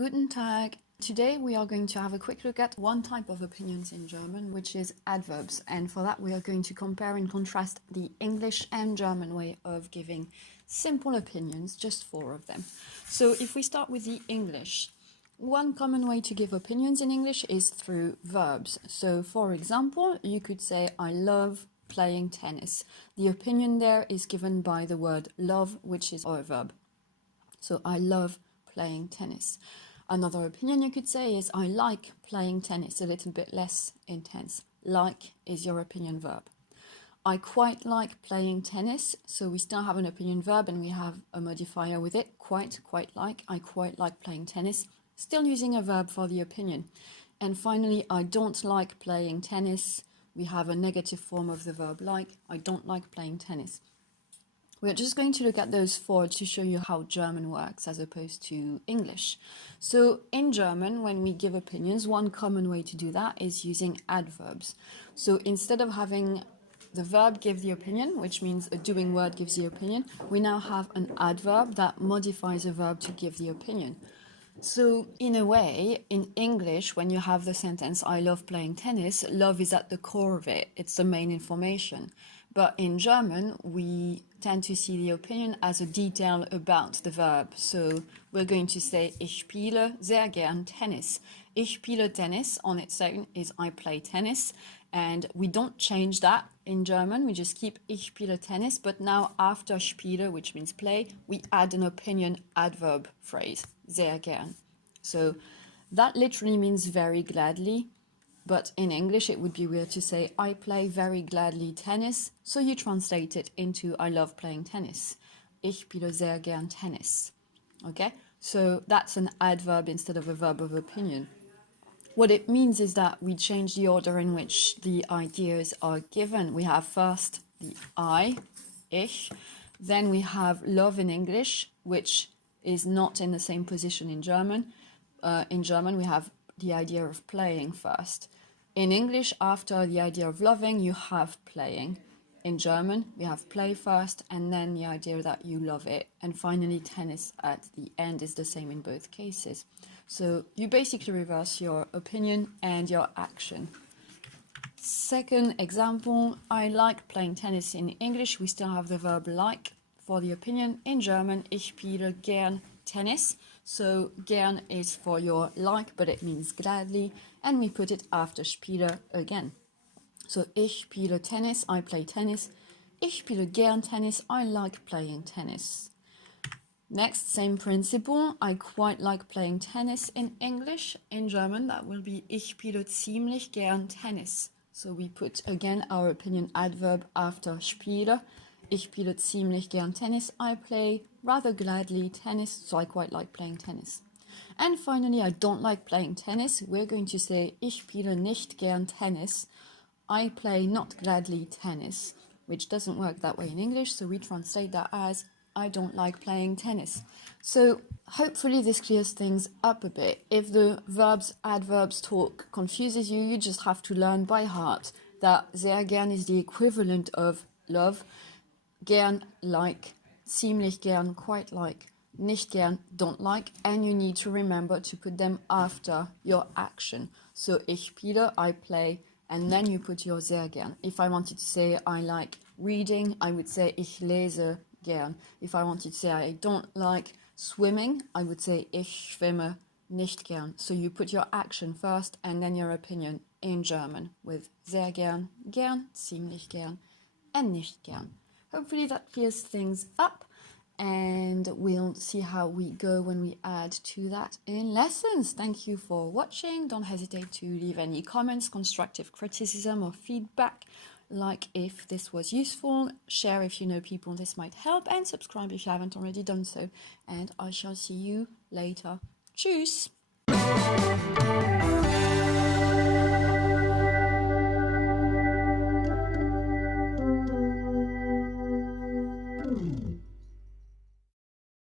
Guten Tag. Today we are going to have a quick look at one type of opinions in German, which is adverbs. And for that we are going to compare and contrast the English and German way of giving simple opinions, just 4 of them. So if we start with the English, one common way to give opinions in English is through verbs. So for example, you could say, I love playing tennis. The opinion there is given by the word love, which is a verb. So I love playing tennis. Another opinion you could say is I like playing tennis, a little bit less intense. Like is your opinion verb. I quite like playing tennis, so we still have an opinion verb and we have a modifier with it, quite like. I quite like playing tennis, still using a verb for the opinion. And finally, I don't like playing tennis. We have a negative form of the verb like. I don't like playing tennis. We're just going to look at those 4 to show you how German works as opposed to English. So in German, when we give opinions, one common way to do that is using adverbs. So instead of having the verb give the opinion, which means a doing word gives the opinion, we now have an adverb that modifies a verb to give the opinion. So in a way, in English, when you have the sentence, I love playing tennis, love is at the core of it. It's the main information. But in German, we tend to see the opinion as a detail about the verb. So we're going to say, ich spiele sehr gern Tennis. Ich spiele Tennis on its own is I play tennis. And we don't change that in German. We just keep ich spiele Tennis. But now after spiele, which means play, we add an opinion adverb phrase, sehr gern. So that literally means very gladly. But in English, it would be weird to say, I play very gladly tennis. So you translate it into, I love playing tennis. Ich spiele sehr gern Tennis. Okay? So that's an adverb instead of a verb of opinion. What it means is that we change the order in which the ideas are given. We have first the I, ich. Then we have love in English, which is not in the same position in German. In German, we have the idea of playing first. In English, after the idea of loving, you have playing. In German, we have play first and then the idea that you love it. And finally, tennis at the end is the same in both cases. So you basically reverse your opinion and your action. Second example, I like playing tennis. In English, we still have the verb like for the opinion. In German, ich spiele gern Tennis. So gern is for your like, but it means gladly. And we put it after spiele again. So ich spiele Tennis, I play tennis. Ich spiele gern Tennis, I like playing tennis. Next, same principle. I quite like playing tennis in English. In German, that will be ich spiele ziemlich gern Tennis. So we put again our opinion adverb after spiele. Ich spiele ziemlich gern Tennis. I play rather gladly tennis, so I quite like playing tennis. And finally, I don't like playing tennis. We're going to say ich spiele nicht gern Tennis. I play not gladly tennis, which doesn't work that way in English, so we translate that as I don't like playing tennis. So hopefully this clears things up a bit. If the verbs, adverbs talk confuses you, you just have to learn by heart that sehr gern is the equivalent of love, gern, like, ziemlich gern, quite like, nicht gern, don't like, and you need to remember to put them after your action. So ich spiele, I play, and then you put your sehr gern. If I wanted to say I like reading, I would say ich lese gern. If I wanted to say I don't like swimming, I would say ich schwimme nicht gern. So you put your action first and then your opinion in German with sehr gern, gern, ziemlich gern, and nicht gern. Hopefully that clears things up, and we'll see how we go when we add to that in lessons. Thank you for watching. Don't hesitate to leave any comments, constructive criticism or feedback, like if this was useful, share if you know people this might help, and subscribe if you haven't already done so. And I shall see you later. Tschüss!